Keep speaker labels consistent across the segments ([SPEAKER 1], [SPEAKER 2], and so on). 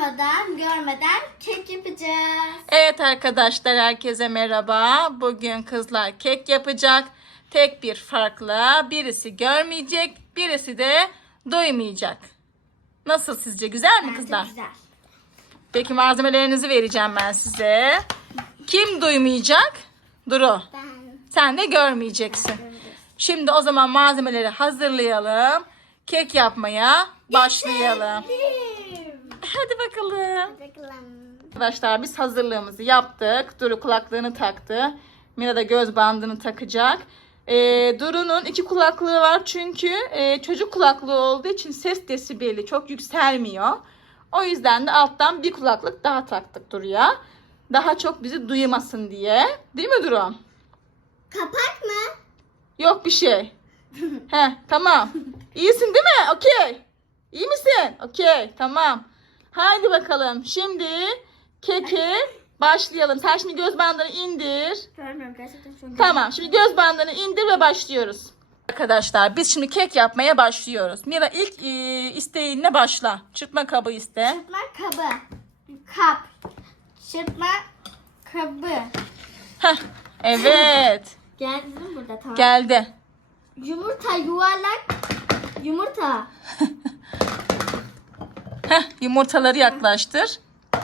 [SPEAKER 1] duymadan, görmeden kek yapacağız.
[SPEAKER 2] Evet arkadaşlar, herkese merhaba. Bugün kızlar kek yapacak. Tek bir farkla birisi görmeyecek, birisi de duymayacak. Nasıl sizce? Güzel mi
[SPEAKER 1] Bence
[SPEAKER 2] kızlar?
[SPEAKER 1] güzel.
[SPEAKER 2] Peki malzemelerinizi vereceğim ben size. Kim duymayacak? Duru.
[SPEAKER 1] Ben.
[SPEAKER 2] Sen de görmeyeceksin. Şimdi o zaman malzemeleri hazırlayalım. Kek yapmaya başlayalım. Hadi bakalım. Arkadaşlar biz hazırlığımızı yaptık. Duru kulaklığını taktı. Mira da göz bandını takacak. Duru'nun 2 kulaklığı var çünkü çocuk kulaklığı olduğu için ses desibeli çok yükselmiyor. O yüzden de alttan bir kulaklık daha taktık Duru'ya. Daha çok bizi duymasın diye. Değil mi Duru?
[SPEAKER 1] Kapak mı?
[SPEAKER 2] Yok bir şey. Tamam. İyisin değil mi? Okey. İyi misin? Okey. Tamam. Haydi bakalım. Şimdi keke başlayalım. Sen şimdi göz bandını indir.
[SPEAKER 1] Görmüyorum gerçekten çok.
[SPEAKER 2] Tamam. Şimdi göz bandını indir ve başlıyoruz. Arkadaşlar biz şimdi kek yapmaya başlıyoruz. Mira ilk isteğinle başla. Çırpma kabı iste.
[SPEAKER 1] Çırpma kabı. Kap. Çırpma kabı.
[SPEAKER 2] Evet.
[SPEAKER 1] Geldi değil mi burada? Tamam.
[SPEAKER 2] Geldi.
[SPEAKER 1] Yumurta yuvarlak. Yumurta.
[SPEAKER 2] Yumurtaları yaklaştır.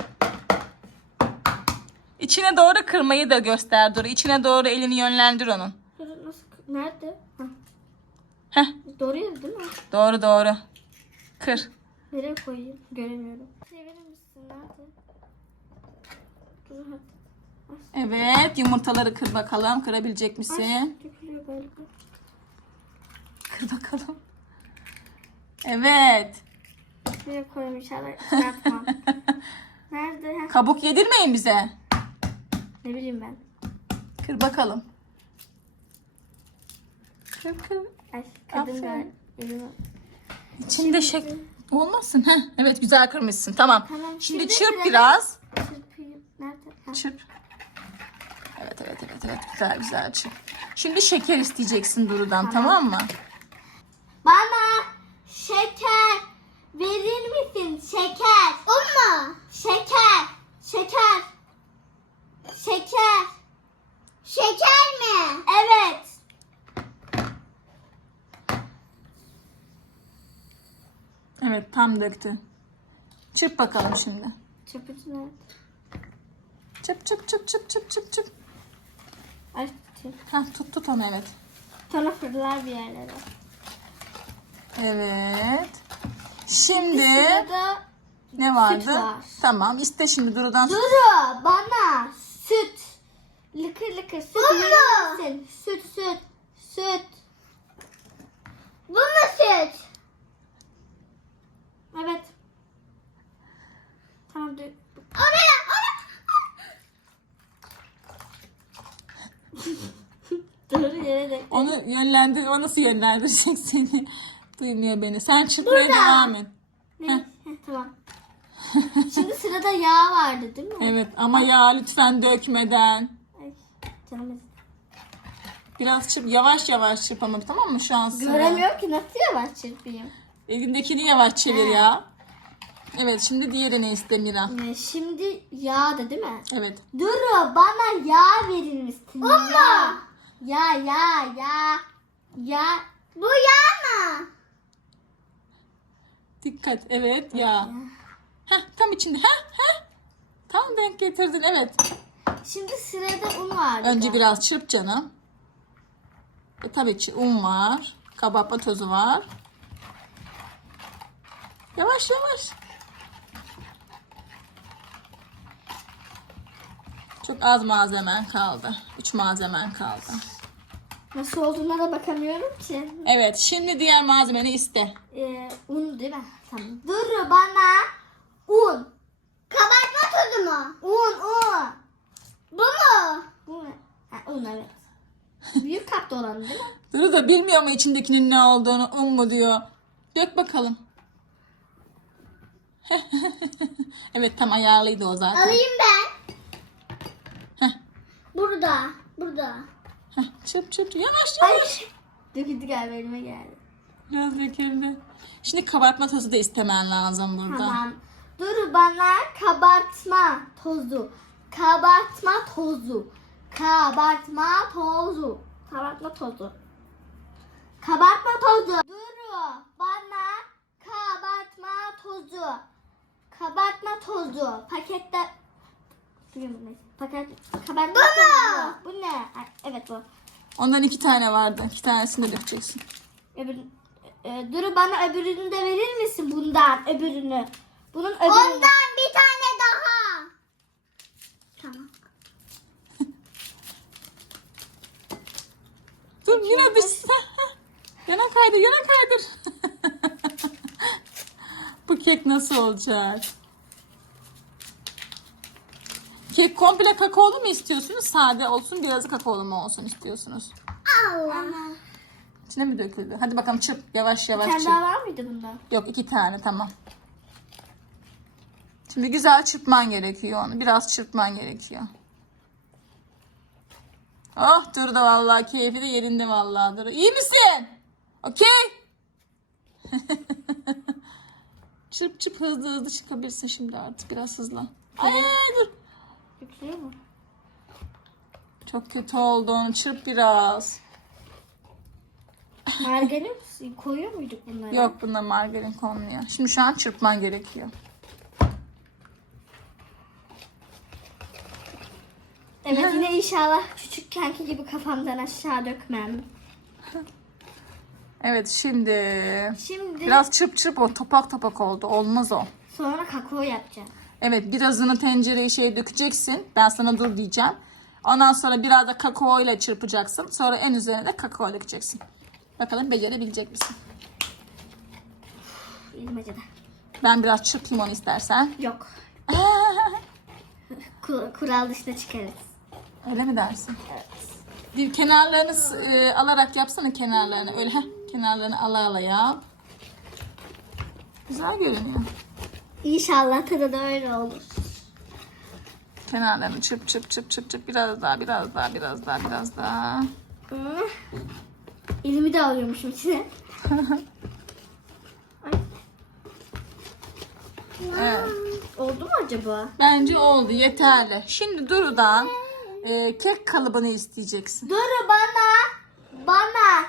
[SPEAKER 2] İçine doğru kırmayı da göster Duru. İçine doğru elini yönlendir onun.
[SPEAKER 1] Nasıl? Nerede?
[SPEAKER 2] Heh.
[SPEAKER 1] Doğru yeri değil mi?
[SPEAKER 2] Doğru. Kır.
[SPEAKER 1] Nereye koyayım? Göremiyorum. Çevirir misin? Nerede? Dur hadi.
[SPEAKER 2] Evet, yumurtaları kır bakalım. Kırabilecek misin?
[SPEAKER 1] Dökülüyor galiba.
[SPEAKER 2] Kır bakalım. Evet.
[SPEAKER 1] Nereye koyayım inşallah yapmam. Nerede?
[SPEAKER 2] Kabuk yedirmeyin bize.
[SPEAKER 1] Ne bileyim ben.
[SPEAKER 2] Kır bakalım. Kır.
[SPEAKER 1] Ay kadın
[SPEAKER 2] Aferin.
[SPEAKER 1] galiba. Elime.
[SPEAKER 2] İçinde olmasın. Evet, güzel kırmışsın. Tamam.
[SPEAKER 1] Tamam,
[SPEAKER 2] Şimdi
[SPEAKER 1] şimdi
[SPEAKER 2] çırp
[SPEAKER 1] sıra-
[SPEAKER 2] biraz.
[SPEAKER 1] Çırpayım. Nerede?
[SPEAKER 2] Çırp. Evet. Güzel çırp. Şimdi şeker isteyeceksin Duru'dan, tamam mı?
[SPEAKER 1] Bana şeker verir misin? Şeker. O mu? Şeker. Şeker mi? Evet.
[SPEAKER 2] Evet, tam döktü. Çırp bakalım şimdi.
[SPEAKER 1] Çırpıcı nerede?
[SPEAKER 2] Çıp.
[SPEAKER 1] Ay tut.
[SPEAKER 2] Tut onu, evet.
[SPEAKER 1] Sonra fırlar bir yerlere.
[SPEAKER 2] Evet. Şimdi
[SPEAKER 1] Sırada
[SPEAKER 2] ne vardı?
[SPEAKER 1] süt var.
[SPEAKER 2] Tamam. İste şimdi Duru'dan.
[SPEAKER 1] Duru bana süt. Lıkır süt verir misin? Süt. Bu mu süt? Evet. Tamam dur. Doğru yere de.
[SPEAKER 2] Onu yönlendir. O nasıl yönlendirecek seni? Duymuyor beni. Sen çırpmaya
[SPEAKER 1] Burada.
[SPEAKER 2] devam et.
[SPEAKER 1] Ne? Tamam. Şimdi sırada yağ vardı değil mi?
[SPEAKER 2] Evet ama ya lütfen dökmeden.
[SPEAKER 1] Ay, canım acıdı.
[SPEAKER 2] Biraz çırp. Yavaş çırp ama, tamam mı şu an sıra?
[SPEAKER 1] Göremiyorum ki nasıl yavaş çırpayım.
[SPEAKER 2] Elindekini yavaş çevir ya. Evet, şimdi diğerini iste Mira.
[SPEAKER 1] Şimdi yağ da değil mi?
[SPEAKER 2] Evet.
[SPEAKER 1] Duru bana yağ verir misin? Ya. Bu yağ mı?
[SPEAKER 2] Dikkat. Evet ya. Tam içinde. Tam denk getirdin. Evet.
[SPEAKER 1] Şimdi sırada un var.
[SPEAKER 2] Önce biraz çırp canım. Tabii ki un var. Kabartma tozu var. Yavaş. Çok az malzemen kaldı. 3 malzemen kaldı.
[SPEAKER 1] Nasıl olduğuna da bakamıyorum ki.
[SPEAKER 2] Evet, şimdi diğer malzemeni iste.
[SPEAKER 1] Un değil mi? Tamam. Duru bana un. Kabartma tozu mu? Un. Bu mu? Bu mu? Un evet. Büyük kapta olan değil mi?
[SPEAKER 2] Duru da bilmiyor mu içindekinin ne olduğunu? Un mu diyor. Dök bakalım. Evet, tam ayarlıydı o zaten.
[SPEAKER 1] Alayım ben. Burada.
[SPEAKER 2] Çırp. Yavaş.
[SPEAKER 1] Ay. Döküldü galiba elime geldi.
[SPEAKER 2] Biraz döküldü. Şimdi kabartma tozu da istemen lazım burada.
[SPEAKER 1] Tamam. Dur bana kabartma tozu. Kabartma tozu. Kabartma tozu. Kabartma tozu. Kabartma tozu. Dur bana kabartma tozu. Kabartma tozu. Pakette. Paket. Kabartma tozu. Bu ne? Ay, evet bu.
[SPEAKER 2] Ondan 2 tane vardı. 2 tanesini dökeceksin.
[SPEAKER 1] Dur bana öbürünü de verir misin bundan öbürünü? Bunun öbürünü. Ondan bir tane daha. Tamam.
[SPEAKER 2] Dur yine düşsün. Yana kaydır, yana kaydır. Bu kek nasıl olacak? Kek komple kakaolu mu istiyorsunuz? Sade olsun, birazı kakaolu mu olsun istiyorsunuz?
[SPEAKER 1] Allah.
[SPEAKER 2] İçine mi döküldü? Hadi bakalım çırp. Yavaş yavaş
[SPEAKER 1] Sen
[SPEAKER 2] çırp.
[SPEAKER 1] daha var mıydı bunda?
[SPEAKER 2] Yok 2 tane tamam. Şimdi güzel çırpman gerekiyor onu. Biraz çırpman gerekiyor. Oh Duru da vallahi keyfi de yerinde vallahi Duru. İyi misin? Okey. Çırp çırp hızlı hızlı çıkabilirsin şimdi artık. Biraz hızlan. Ay dur.
[SPEAKER 1] Yükseliyor mu?
[SPEAKER 2] Çok kötü oldu onu. Çırp biraz.
[SPEAKER 1] Margarin koyuyor muyduk bunları?
[SPEAKER 2] Yok bunda margarin konmuyor. Şimdi şu an çırpman gerekiyor.
[SPEAKER 1] Evet yine inşallah küçükkenki gibi kafamdan aşağı dökmem.
[SPEAKER 2] Evet şimdi
[SPEAKER 1] Şimdi
[SPEAKER 2] biraz çırp çırp o topak topak oldu. Olmaz o.
[SPEAKER 1] sonra kakao yapacağım.
[SPEAKER 2] Evet birazını tencereye dökeceksin. Ben sana dur diyeceğim. Ondan sonra biraz da kakao ile çırpacaksın. Sonra en üzerine de kakao dökeceksin. Bakalım becerebilecek misin?
[SPEAKER 1] Elim acıdı.
[SPEAKER 2] Ben biraz çırpayım onu istersen.
[SPEAKER 1] Yok. Kural dışına çıkarız.
[SPEAKER 2] Öyle mi dersin?
[SPEAKER 1] Evet.
[SPEAKER 2] Bir kenarlarını alarak yapsana kenarlarını. Öyle kenarlarını ala yap. Güzel görünüyor.
[SPEAKER 1] İnşallah tadı da öyle olur.
[SPEAKER 2] Kenarlarını çırp çırp çırp çırp çırp. Biraz daha biraz daha biraz daha biraz daha.
[SPEAKER 1] Elimi de alıyormuşum içine. Ay.
[SPEAKER 2] Evet.
[SPEAKER 1] Oldu mu acaba?
[SPEAKER 2] Bence oldu yeterli. Şimdi Duru'dan kek kalıbını isteyeceksin.
[SPEAKER 1] Dur bana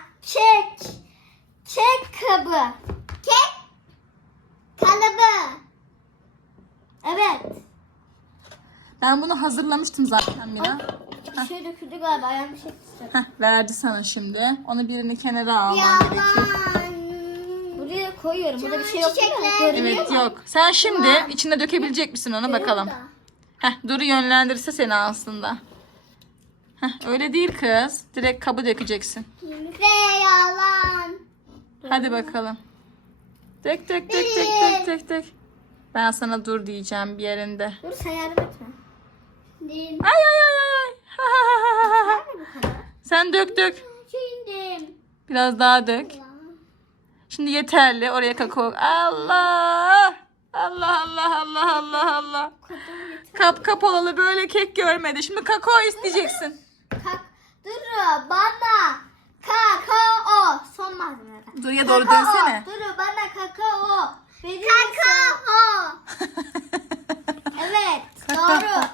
[SPEAKER 1] kek kabı. Kek kalıbı. Evet.
[SPEAKER 2] Ben bunu hazırlamıştım zaten Mira.
[SPEAKER 1] Bir şey döküldü galiba. Ayağım bir şey tutacak.
[SPEAKER 2] Verdi sana şimdi. Onu birini kenara alman gerekiyor.
[SPEAKER 1] Buraya koyuyorum. Burada bir şey yok değil mi? Görünüyor
[SPEAKER 2] Evet
[SPEAKER 1] mu?
[SPEAKER 2] yok. Sen şimdi içine dökebilecek misin ona bakalım. Duru yönlendirirse seni aslında. Öyle değil kız. Direkt kabı dökeceksin.
[SPEAKER 1] Ve yalan.
[SPEAKER 2] Hadi bakalım. Dök dök dök dök dök dök dök. Ben sana dur diyeceğim bir yerinde.
[SPEAKER 1] Dur sen yardım etme. Değil.
[SPEAKER 2] Ay ay ay ay ay.
[SPEAKER 1] Bu kadar.
[SPEAKER 2] Sen dök dök.
[SPEAKER 1] Şimdi.
[SPEAKER 2] Biraz daha dök. Şimdi yeterli. Oraya kakao. Allah. Allah Allah Allah Allah Allah. Kap olalı böyle kek görmedi. Şimdi kakao isteyeceksin.
[SPEAKER 1] Dur bana kakao. Son malzemeler.
[SPEAKER 2] Duru'ya doğru dönsene.
[SPEAKER 1] Dur bana kakao. Kakao. Evet doğru.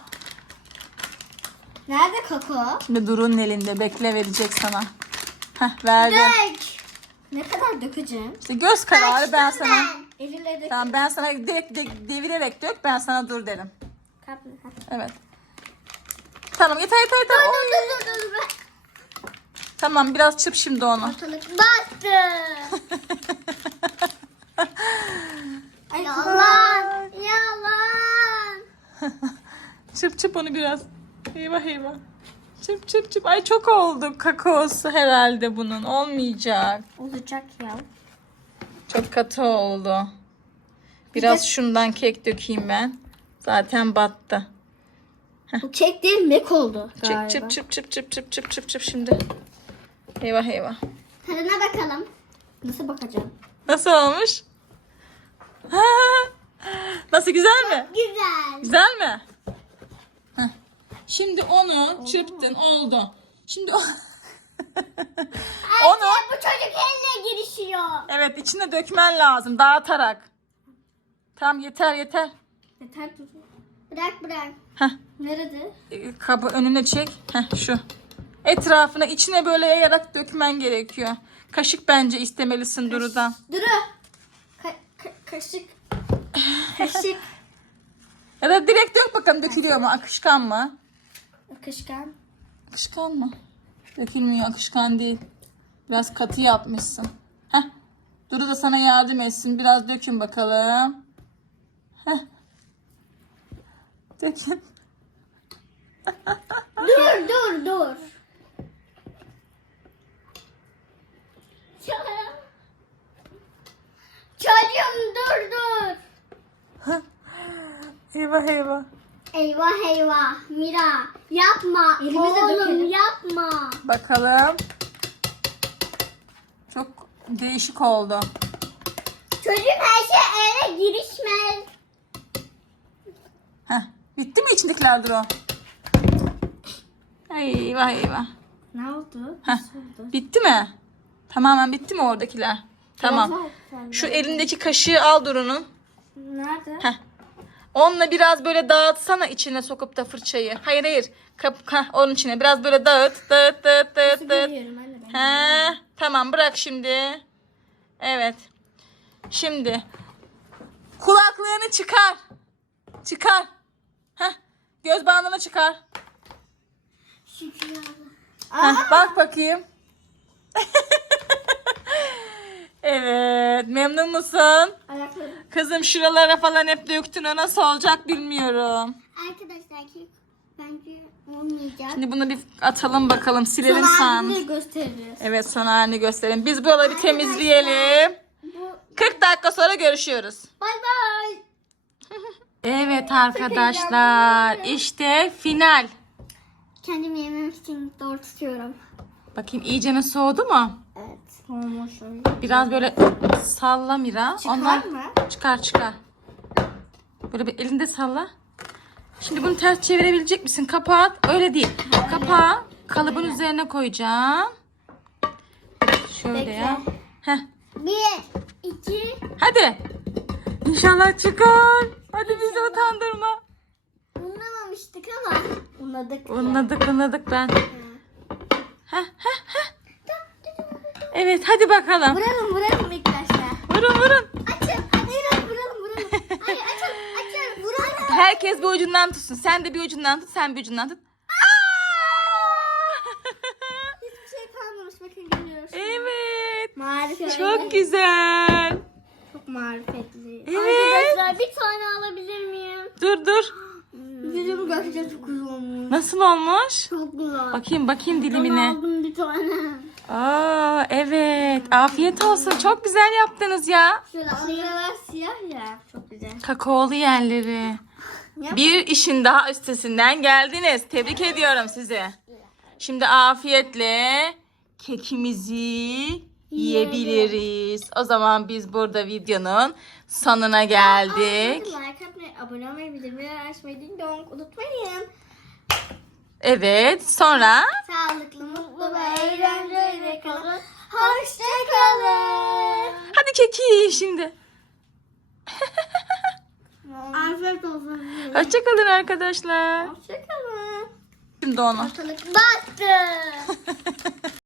[SPEAKER 1] Nerede kakao?
[SPEAKER 2] Şimdi Duru'nun elinde. Bekle verecek sana. Verdi.
[SPEAKER 1] Dök. Ne kadar dökeceğim?
[SPEAKER 2] İşte göz kararı ben sana.
[SPEAKER 1] Elimle dök.
[SPEAKER 2] Tamam ben sana direkt devirerek dök. Ben sana dur derim. Evet. Tamam yeter yeter yeter. Oy.
[SPEAKER 1] Dur.
[SPEAKER 2] Tamam biraz çırp şimdi onu.
[SPEAKER 1] Ortalık bastı. Ay yalan. Yalan.
[SPEAKER 2] Çırp çırp onu biraz. Eyvah eyvah. Çırp çırp çırp. Ay çok oldu kakaosu herhalde bunun. Olmayacak.
[SPEAKER 1] Olacak ya.
[SPEAKER 2] Çok katı oldu. Biraz şundan kek dökeyim ben. Zaten battı.
[SPEAKER 1] Bu kek değil mek oldu galiba.
[SPEAKER 2] Çırp çırp çırp çırp çırp çırp çırp çırp şimdi. Eyvah eyvah.
[SPEAKER 1] Tadına bakalım. Nasıl bakacağım?
[SPEAKER 2] Nasıl olmuş? Nasıl güzel mi?
[SPEAKER 1] Güzel.
[SPEAKER 2] Güzel mi? Heh. Şimdi onu çırptın oldu. Şimdi onu
[SPEAKER 1] Bu çocuk eline girişiyor.
[SPEAKER 2] evet içine dökmen lazım dağıtarak. Tamam yeter yeter.
[SPEAKER 1] Yeter dur. Bırak.
[SPEAKER 2] Heh.
[SPEAKER 1] Nerede?
[SPEAKER 2] Kabı önüne çek. Heh, şu. Etrafına içine böyle yayarak dökmen gerekiyor. Kaşık bence istemelisin Duru'dan.
[SPEAKER 1] Duru. Kaşık. Kaşık.
[SPEAKER 2] Ya da direkt dök bakalım dökülüyor mu? Akışkan mı?
[SPEAKER 1] Akışkan.
[SPEAKER 2] Akışkan mı? Dökülmüyor, akışkan değil. Biraz katı yapmışsın. Heh. Duru da sana yardım etsin. Biraz dökün bakalım. Heh. Dökün.
[SPEAKER 1] Dur. Çocuğum dur.
[SPEAKER 2] Eyvah.
[SPEAKER 1] Eyvah. Mira yapma. Oğlum yapma.
[SPEAKER 2] Bakalım. Çok değişik oldu.
[SPEAKER 1] Çocuk her şey eve girişmez.
[SPEAKER 2] Heh. Bitti mi içindekiler Duru? Eyvah.
[SPEAKER 1] Ne oldu?
[SPEAKER 2] Heh. Bitti mi? Tamamen bitti mi oradakiler? Tamam.
[SPEAKER 1] Evet,
[SPEAKER 2] Şu elindeki kaşığı al Duru'nun.
[SPEAKER 1] Nerede?
[SPEAKER 2] Heh. Onunla biraz böyle dağıtsana içine sokup da fırçayı. Hayır. Onun içine biraz böyle dağıt. Dağıt.
[SPEAKER 1] Görüyorum anne ben.
[SPEAKER 2] Tamam bırak şimdi. Evet. Şimdi kulaklığını çıkar. Çıkar. Heh. Göz bandını çıkar.
[SPEAKER 1] Şükür
[SPEAKER 2] Heh, bak bakayım. Evet. Memnun musun?
[SPEAKER 1] Ayaklarım.
[SPEAKER 2] Kızım şuralara falan hep döktün. O nasıl olacak bilmiyorum.
[SPEAKER 1] Arkadaşlar ki bence olmayacak.
[SPEAKER 2] Şimdi bunu bir atalım bakalım. Silelim
[SPEAKER 1] Son
[SPEAKER 2] sağını.
[SPEAKER 1] halini gösteririz.
[SPEAKER 2] Evet son halini gösterelim. Biz buraları bir temizleyelim.
[SPEAKER 1] Bu
[SPEAKER 2] 40 dakika sonra görüşüyoruz.
[SPEAKER 1] bay.
[SPEAKER 2] Evet arkadaşlar. İşte final.
[SPEAKER 1] Kendimi yemem için doğru tutuyorum.
[SPEAKER 2] Bakayım iyicene soğudu mu?
[SPEAKER 1] Evet. Olmuş
[SPEAKER 2] Biraz böyle salla Mira.
[SPEAKER 1] Çıkar mı?
[SPEAKER 2] Çıkar. Böyle bir elinde salla. Şimdi bunu ters çevirebilecek misin? Kapat. Öyle değil. Kapağı kalıbın üzerine koyacağım. Şöyle
[SPEAKER 1] Bekle.
[SPEAKER 2] ya. Heh.
[SPEAKER 1] 1, 2.
[SPEAKER 2] Hadi. İnşallah çıkar. Hadi bizi utandırma.
[SPEAKER 1] Unlamamıştık ama. Unladık.
[SPEAKER 2] Unladık ben. Heh. Evet hadi bakalım.
[SPEAKER 1] Vuralım ilk başta.
[SPEAKER 2] Vurun.
[SPEAKER 1] Açın. Hadi vuralım. Hayır açın. Vuralım.
[SPEAKER 2] Herkes bir ucundan tutsun. Sen de bir ucundan tut, sen bir ucundan tut.
[SPEAKER 1] Hiçbir şey kalmamış. Bakın görüyorsunuz.
[SPEAKER 2] Evet.
[SPEAKER 1] Marifetli.
[SPEAKER 2] Çok güzel.
[SPEAKER 1] Çok marifetli.
[SPEAKER 2] Evet.
[SPEAKER 1] Arkadaşlar bir tane alabilir miyim?
[SPEAKER 2] Dur.
[SPEAKER 1] Yüzüm gerçekten çok güzel olmuş.
[SPEAKER 2] Nasıl olmuş?
[SPEAKER 1] Çok güzel.
[SPEAKER 2] Bakayım
[SPEAKER 1] Ben
[SPEAKER 2] dilimine.
[SPEAKER 1] aldım bir tane.
[SPEAKER 2] Aa evet. Afiyet olsun. Çok güzel yaptınız ya.
[SPEAKER 1] Şöyle aralar siyah ya. Çok güzel.
[SPEAKER 2] Kakaolu yerleri.
[SPEAKER 1] Yap.
[SPEAKER 2] Bir işin daha üstesinden geldiniz. Tebrik ediyorum sizi. Şimdi afiyetle kekimizi yiyebiliriz. O zaman biz burada videonun sonuna geldik.
[SPEAKER 1] Like atmayı, abone olmayı, bildirimleri açmayı unutmayın.
[SPEAKER 2] Evet. Sonra
[SPEAKER 1] Sağlıklı, mutlu ve eğlenceli kalın. Hoşçakalın.
[SPEAKER 2] hadi keki yiyin şimdi.
[SPEAKER 1] Afiyet olsun.
[SPEAKER 2] Hoşçakalın arkadaşlar.
[SPEAKER 1] Hoşçakalın.
[SPEAKER 2] Şimdi onu.
[SPEAKER 1] Ortalık battı.